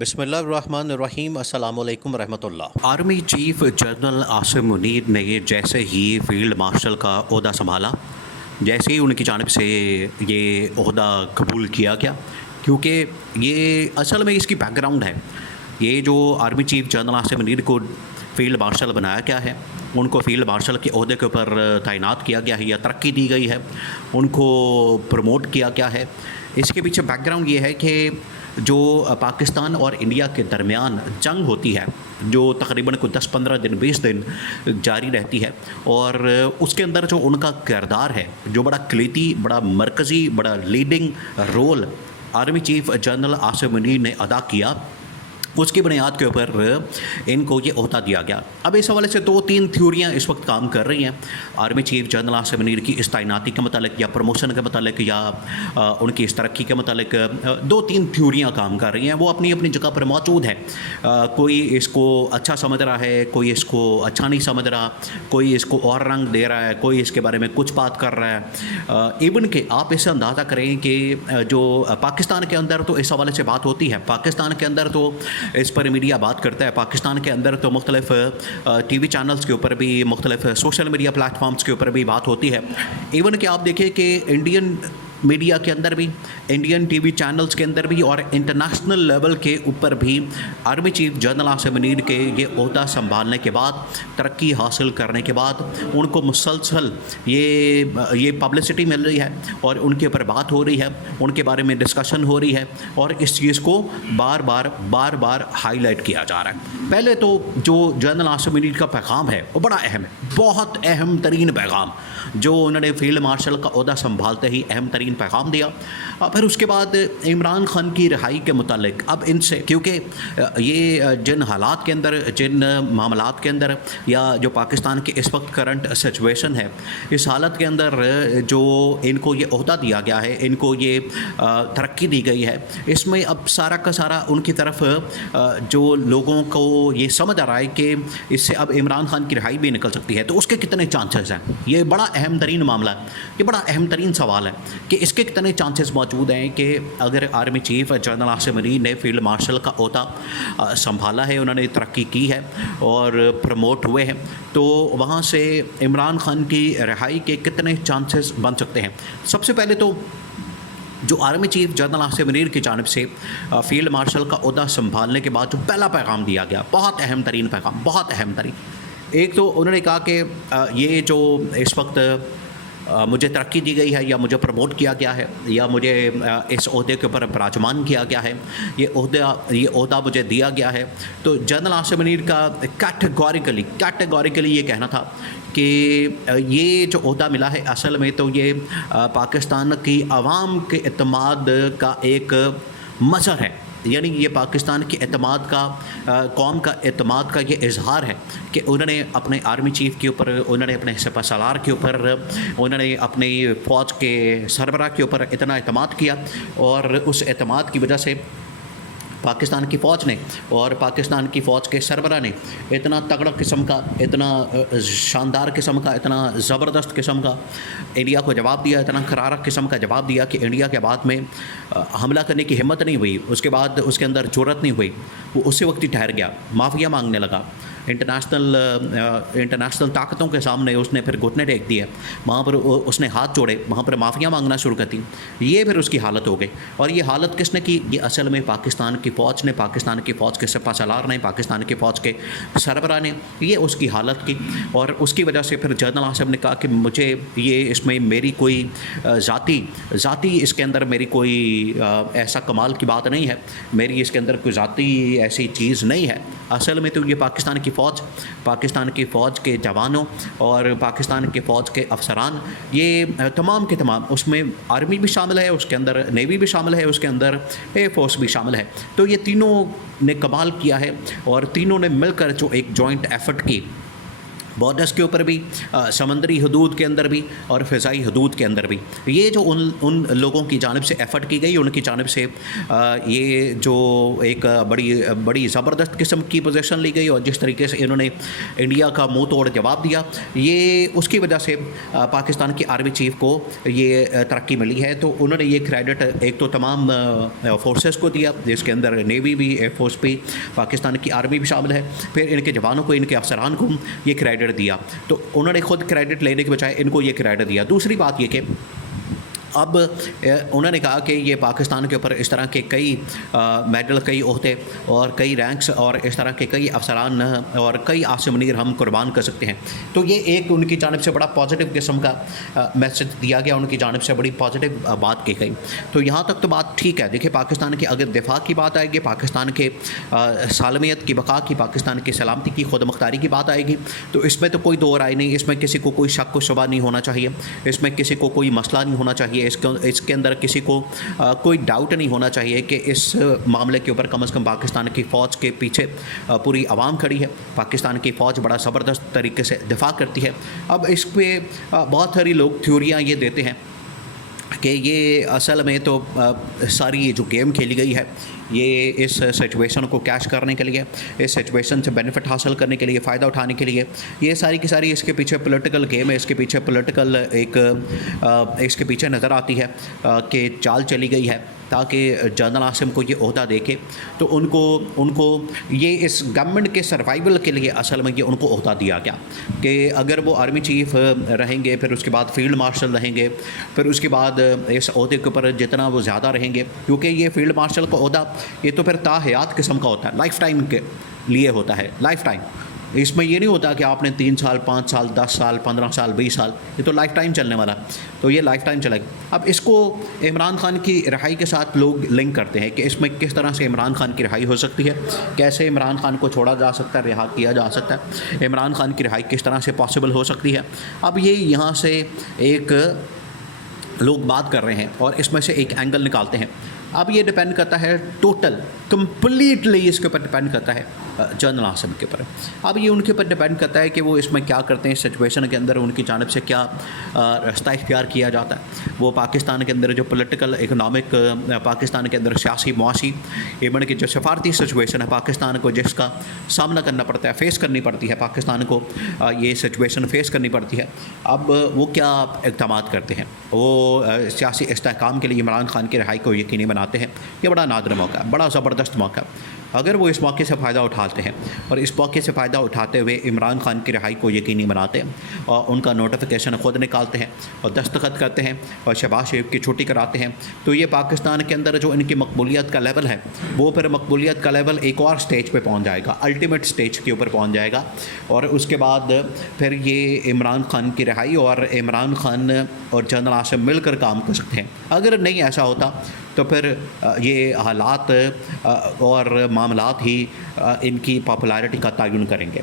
بسم اللہ الرحمن الرحیم السلام علیکم ورحمۃ اللہ۔ Army chief general Asim Munir نے جیسے ہی فیلڈ مارشل کا عہدہ سنبھالا، جیسے ہی ان کی جانب سے یہ عہدہ قبول کیا گیا، کیونکہ یہ اصل میں اس کی بیک گراؤنڈ ہے۔ یہ جو army chief general Asim Munir کو فیلڈ مارشل بنایا گیا ہے، ان کو فیلڈ مارشل کے عہدے کے اوپر تعینات کیا گیا ہے یا ترقی دی گئی ہے، ان کو پروموٹ کیا گیا ہے، اس کے پیچھے بیک گراؤنڈ یہ ہے کہ جو پاکستان اور انڈیا کے درمیان جنگ ہوتی ہے، جو تقریباً کوئی 10-15 دن 20 دن جاری رہتی ہے، اور اس کے اندر جو ان کا کردار ہے، جو بڑا کلیدی، بڑا مرکزی، بڑا leading role army chief general Asim Munir نے ادا کیا، اس کی بنیاد کے اوپر ان کو یہ عہدہ دیا گیا۔ اب اس حوالے سے 2-3 تھیوریاں اس وقت کام کر رہی ہیں army chief general Asim Munir کی اس تعیناتی کے متعلق یا پروموشن کے متعلق یا ان کی اس ترقی کے متعلق 2-3 تھیوریاں کام کر رہی ہیں، وہ اپنی اپنی جگہ پر موجود ہیں۔ کوئی اس کو اچھا سمجھ رہا ہے، کوئی اس کو اچھا نہیں سمجھ رہا، کوئی اس کو اور رنگ دے رہا ہے، کوئی اس کے بارے میں کچھ بات کر رہا ہے۔ ایون کہ آپ اس سے اندازہ کریں کہ جو پاکستان کے اندر تو اس حوالے سے بات ہوتی ہے، پاکستان کے اندر تو اس پر میڈیا بات کرتا ہے، پاکستان کے اندر تو مختلف ٹی وی چینلز کے اوپر بھی، مختلف سوشل میڈیا پلیٹ فارمز کے اوپر بھی بات ہوتی ہے۔ ایون کہ آپ دیکھیں کہ انڈین میڈیا کے اندر بھی، انڈین ٹی وی چینلز کے اندر بھی اور انٹرنیشنل لیول کے اوپر بھی army chief general Asim Munir کے یہ عہدہ سنبھالنے کے بعد، ترقی حاصل کرنے کے بعد ان کو مسلسل یہ پبلسٹی مل رہی ہے اور ان کے اوپر بات ہو رہی ہے، ان کے بارے میں ڈسکشن ہو رہی ہے، اور اس چیز کو بار بار ہائی لائٹ کیا جا رہا ہے۔ پہلے تو جو جنرل عاصم منیر کا پیغام ہے وہ بڑا اہم ہے، بہت اہم ترین پیغام جو انہوں نے فیلڈ مارشل کا عہدہ سنبھالتے ہی اہم ترین پیغام دیا۔ پھر اس کے بعد عمران خان کی رہائی کے متعلق، اب ان سے، کیونکہ یہ جن حالات کے اندر، جن معاملات کے اندر، یا جو پاکستان کی اس وقت کرنٹ سچویشن ہے، اس حالت کے اندر جو ان کو یہ عہدہ دیا گیا ہے، ان کو یہ ترقی دی گئی ہے، اس میں اب سارا کا سارا ان کی طرف جو لوگوں کو یہ سمجھ آ رہا ہے کہ اس سے اب عمران خان کی رہائی بھی نکل سکتی ہے، تو اس کے کتنے چانسز ہیں؟ یہ بڑا اہم ترین معاملہ ہے، یہ بڑا اہم ترین سوال ہے کہ اس کے کتنے چانسز موجود ہیں کہ اگر army chief general Asim Munir نے فیلڈ مارشل کا عہدہ سنبھالا ہے، انہوں نے ترقی کی ہے اور پروموٹ ہوئے ہیں، تو وہاں سے عمران خان کی رہائی کے کتنے چانسز بن سکتے ہیں۔ سب سے پہلے تو جو army chief general Asim Munir کی جانب سے فیلڈ مارشل کا عہدہ سنبھالنے کے بعد جو پہلا پیغام دیا گیا، بہت اہم ترین پیغام، بہت اہم ترین، ایک تو انہوں نے کہا کہ یہ جو اس وقت مجھے ترقی دی گئی ہے، یا مجھے پروموٹ کیا گیا ہے، یا مجھے اس عہدے کے اوپر براجمان کیا گیا ہے، یہ عہدہ مجھے دیا گیا ہے، تو جنرل عاصم منیر کا کیٹیگوریکلی یہ کہنا تھا کہ یہ جو عہدہ ملا ہے، اصل میں تو یہ پاکستان کی عوام کے اعتماد کا ایک مظہر ہے، یعنی یہ پاکستان کے اعتماد کا، قوم کا اعتماد کا یہ اظہار ہے کہ انہوں نے اپنے آرمی چیف کے اوپر، انہوں نے اپنے سپہ سالار کے اوپر، انہوں نے اپنی فوج کے سربراہ کے اوپر اتنا اعتماد کیا، اور اس اعتماد کی وجہ سے پاکستان کی فوج نے اور پاکستان کی فوج کے سربراہ نے اتنا تگڑا قسم کا، اتنا شاندار قسم کا، اتنا زبردست قسم کا انڈیا کو جواب دیا، اتنا کرارا قسم کا جواب دیا کہ انڈیا کے بعد میں حملہ کرنے کی ہمت نہیں ہوئی، اس کے بعد اس کے اندر جرأت نہیں ہوئی، وہ اسی وقت ہی ٹھہر گیا، معافیا مانگنے لگا، انٹرنیشنل طاقتوں کے سامنے اس نے پھر گھٹنے ٹیک دیے، وہاں پر اس نے ہاتھ جوڑے، وہاں پر معافیا مانگنا شروع کر دی، یہ پھر اس کی حالت ہو گئی۔ اور یہ حالت کس نے کی؟ یہ اصل میں پاکستان کی فوج نے، پاکستان کی فوج کے سپہ سالار نے، پاکستان کی فوج کے سربراہ نے، یہ اس کی حالت کی، اور اس کی وجہ سے پھر جنرل عاصم نے کہا کہ مجھے یہ اس میں میری کوئی ذاتی اس کے اندر میری کوئی ایسا کمال کی بات نہیں ہے، میری اس کے اندر کوئی ذاتی ایسی چیز نہیں ہے، اصل میں تو یہ پاکستان کی فوج کے جوانوں اور پاکستان کی فوج کے افسران، یہ تمام کے تمام، اس میں آرمی بھی شامل ہے، اس کے اندر نیوی بھی شامل ہے، اس کے اندر ایئر فورس بھی شامل ہے، تو یہ تینوں نے کمال کیا ہے، اور تینوں نے مل کر جو ایک جوائنٹ ایفرٹ کی، بارڈرس کے اوپر بھی، سمندری حدود کے اندر بھی اور فضائی حدود کے اندر بھی. یہ جو ان لوگوں کی جانب سے ایفرٹ کی گئی، ان کی جانب سے یہ جو ایک بڑی زبردست قسم کی پوزیشن لی گئی اور جس طریقے سے انہوں نے انڈیا کا منہ توڑ جواب دیا، یہ اس کی وجہ سے پاکستان کی آرمی چیف کو یہ ترقی ملی ہے. تو انہوں نے یہ کریڈٹ ایک تو تمام فورسز کو دیا، جس کے اندر نیوی بھی، ایئر فورس بھی، پاکستان کی آرمی بھی شامل ہے، پھر ان کے جوانوں کو، ان کے افسران کو یہ کریڈٹ دیا. تو انہوں نے خود کریڈٹ لینے کے بجائے ان کو یہ کریڈٹ دیا. دوسری بات یہ کہ اب انہوں نے کہا کہ یہ پاکستان کے اوپر اس طرح کے کئی میڈل، کئی عہدے اور کئی رینکس اور اس طرح کے کئی افسران اور کئی عاصم منیر ہم قربان کر سکتے ہیں. تو یہ ایک ان کی جانب سے بڑا پازیٹیو قسم کا میسج دیا گیا، ان کی جانب سے بڑی پازیٹیو بات کی گئی. تو یہاں تک تو بات ٹھیک ہے. دیکھیں، پاکستان کے اگر دفاع کی بات آئے گی، پاکستان کے سالمیت کی بقا کی، پاکستان کی سلامتی کی، خود مختاری کی بات آئے گی، تو اس میں تو کوئی دو رائے نہیں. اس میں کسی کو کوئی شک و شبہ نہیں ہونا چاہیے، اس میں کسی کو کوئی مسئلہ نہیں ہونا چاہیے، اس کے اندر کسی کو کوئی ڈاؤٹ نہیں ہونا چاہیے کہ اس معاملے کے اوپر کم از کم پاکستان کی فوج کے پیچھے پوری عوام کھڑی ہے. پاکستان کی فوج بڑا زبردست طریقے سے دفاع کرتی ہے. اب اس پہ بہت ساری لوگ تھیوریاں یہ دیتے ہیں کہ یہ اصل میں تو ساری یہ جو گیم کھیلی گئی ہے، یہ اس سچویشن کو کیش کرنے کے لیے، اس سچویشن سے بینیفٹ حاصل کرنے کے لیے، فائدہ اٹھانے کے لیے، یہ ساری کی ساری اس کے پیچھے پولیٹیکل گیم ہے، اس کے پیچھے پولیٹیکل اس کے پیچھے نظر آتی ہے کہ چال چلی گئی ہے تاکہ جنرل عاصم کو یہ عہدہ دے کے تو ان کو یہ اس گورنمنٹ کے سروائیول کے لیے اصل میں یہ ان کو عہدہ دیا گیا کہ اگر وہ آرمی چیف رہیں گے، پھر اس کے بعد فیلڈ مارشل رہیں گے، پھر اس کے بعد اس عہدے کے اوپر جتنا وہ زیادہ رہیں گے، کیونکہ یہ فیلڈ مارشل کا عہدہ یہ تو پھر تا حیات قسم کا ہوتا ہے، لائف ٹائم کے لیے ہوتا ہے، لائف ٹائم. اس میں یہ نہیں ہوتا کہ آپ نے 3 سال 5 سال 10 سال 15 سال 20 سال، یہ تو لائف ٹائم چلنے والا، تو یہ لائف ٹائم چلے گا. اب اس کو عمران خان کی رہائی کے ساتھ لوگ لنک کرتے ہیں کہ اس میں کس طرح سے عمران خان کی رہائی ہو سکتی ہے، کیسے عمران خان کو چھوڑا جا سکتا ہے، رہا کیا جا سکتا ہے، عمران خان کی رہائی کس طرح سے پاسبل ہو سکتی ہے. اب یہ یہاں سے ایک لوگ بات کر رہے ہیں اور اس میں سے ایک اینگل نکالتے ہیں. اب یہ ڈپینڈ کرتا ہے ٹوٹل کمپلیٹلی، اس کے اوپر ڈپینڈ کرتا ہے جنرل عاصم کے اوپر. اب یہ ان کے اوپر ڈپینڈ کرتا ہے کہ وہ اس میں کیا کرتے ہیں، سچویشن کے اندر ان کی جانب سے کیا راستہ اختیار کیا جاتا ہے. وہ پاکستان کے اندر جو پولیٹیکل اکنامک، پاکستان کے اندر سیاسی معاشی، ایون کہ جو سفارتی سچویشن ہے پاکستان کو، جس کا سامنا کرنا پڑتا ہے، فیس کرنی پڑتی ہے پاکستان کو، یہ سچویشن فیس کرنی پڑتی ہے. اب وہ کیا اقدامات کرتے ہیں، وہ سیاسی استحکام کے لیے عمران خان کی رہائی کو یقینی بناتے ہیں. یہ بڑا نادر موقع ہے، بڑا زبردست موقع ہے. اگر وہ اس موقع سے فائدہ اٹھاتے ہیں اور اس موقع سے فائدہ اٹھاتے ہوئے عمران خان کی رہائی کو یقینی بناتے ہیں اور ان کا نوٹیفیکیشن خود نکالتے ہیں اور دستخط کرتے ہیں اور شہباز شریف کی چھٹی کراتے ہیں، تو یہ پاکستان کے اندر جو ان کی مقبولیت کا لیول ہے، وہ پھر مقبولیت کا لیول ایک اور سٹیج پہ پہنچ جائے گا، الٹیمیٹ سٹیج کے اوپر پہنچ جائے گا. اور اس کے بعد پھر یہ عمران خان کی رہائی اور عمران خان اور جنرل عاصم مل کر کام کر سکتے ہیں. اگر نہیں ایسا ہوتا تو پھر یہ حالات اور معاملات ہی ان کی پاپولیرٹی کا تعین کریں گے.